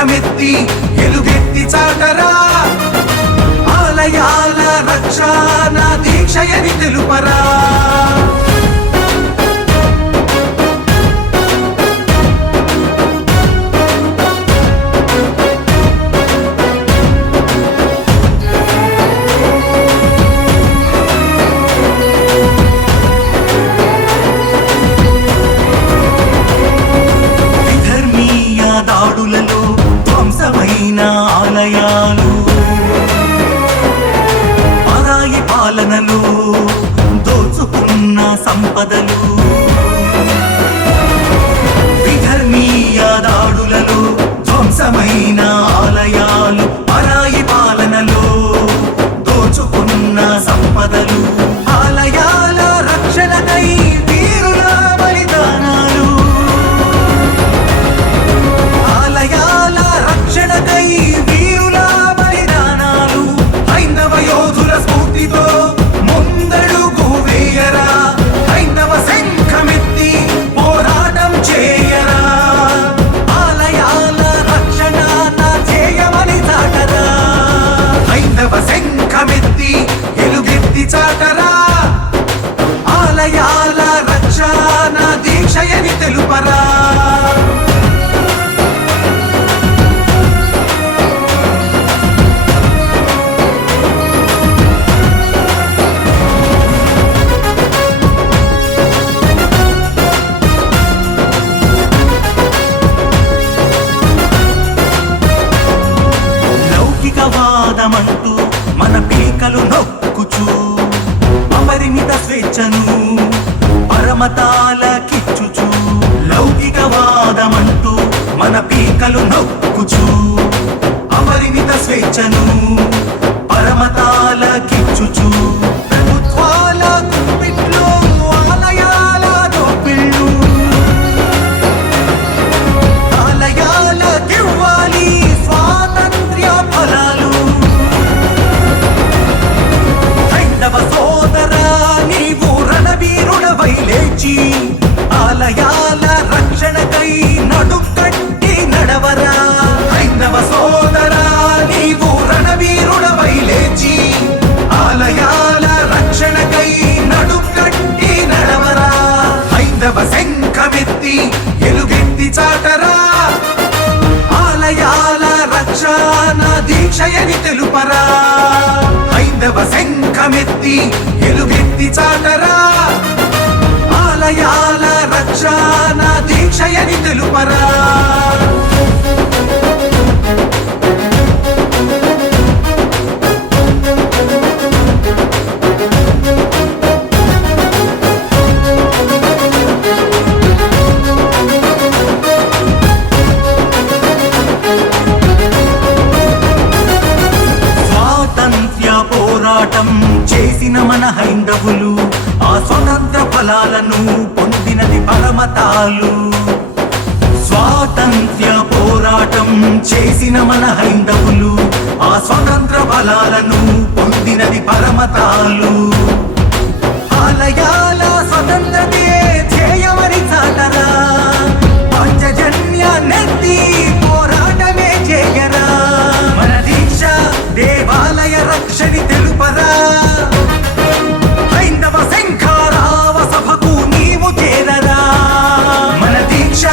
శంఖమెత్తి ఎలుగెత్తి చాటరా ఆలయాల రక్షణ దీక్షయని తెలుపరా దాడులలో ధ్వంసమైన ఆలయాలు పరాయి పాలనలో దోచుకున్న సంపదలు విధర్మీయ దాడులలో ధ్వంసమైన ఆలయాలు పరాయి పాలనలో దోచుకున్న సంపదలు ఆలయాల రక్షణకై వీరుల బలిదానాలు రక్షణకై వీరుల బలిదానాలు హైందవ యోధుల స్ఫూర్తితో ముందడుగు వేయరా హైందవ శంఖమెత్తి పోరాటం చేయరా ఆలయాల రక్షణ నా చేయమని చాటరా హైందవ శంఖమెత్తి ఎలుగెత్తి చాటరా ఆలయాల రక్షణ దీక్షయని తెలుపరా వాదమంటూ మన పీకలు నొక్కుచూ అపరిమిత స్వేచ్ఛను పరమతాలకిచ్చుచు లౌకికవాదమంటూ మన పీకలు నొక్కుచూ అపరిమిత స్వేచ్ఛను పరమతాలకిచ్చుచు ప్రభుత్వాల గుప్పిట్లో ఆలయాల దోపిళ్ళు ఆలయాలకివ్వాలి స్వాతంత్ర్య ఫలాలు హైందవ సోదరా నీవు రణవీరుడవై లేచి ఆలయాల రక్షణకై నడుకట్టి నడవరా హైందవ సోదరా నీవు రణవీరుడవై లేచి ఆలయాల రక్షణకై నడుకట్టి నడవరా హైందవ శంఖమెత్తి ఎలుగెత్తి చాటరా ఆలయాల రక్షణ దీక్షయని తెలుపరా హైందవ శంఖమెత్తి ఎలుగెత్తి చాటరా ఆలయాల రక్షణ దీక్షయని తెలుపరా పోరాటం చేసిన మన హైందవులు ఆ స్వతంత్ర ఫలాలను పొందినది పరమతాలు స్వాతంత్ర్య పోరాటం చేసిన మన హైందవులు ఆ స్వతంత్ర ఫలాలను పొందినది పరమతాలు ఆలయాల స్వతంత్రతే ధ్యేయమని చాటరా పంచజన్య నెత్తి పోరాటమే చేయరా మన దీక్ష దేవాలయ రక్షణి తెలుపరా హైందవ శంఖారావ సభకు నీవు చేరరా మన దీక్ష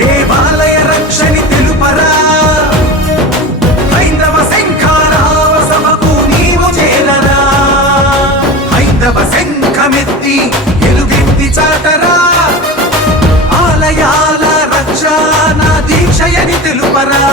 దేవాలయ రక్షణి తెలుపరా హైందవ శంఖారావ సభకు నీవు చేరరా హైందవ శంఖమెత్తి ఎలుగెత్తి చాటరా ఆలయాల రక్షణ దీక్షయని తెలుపరా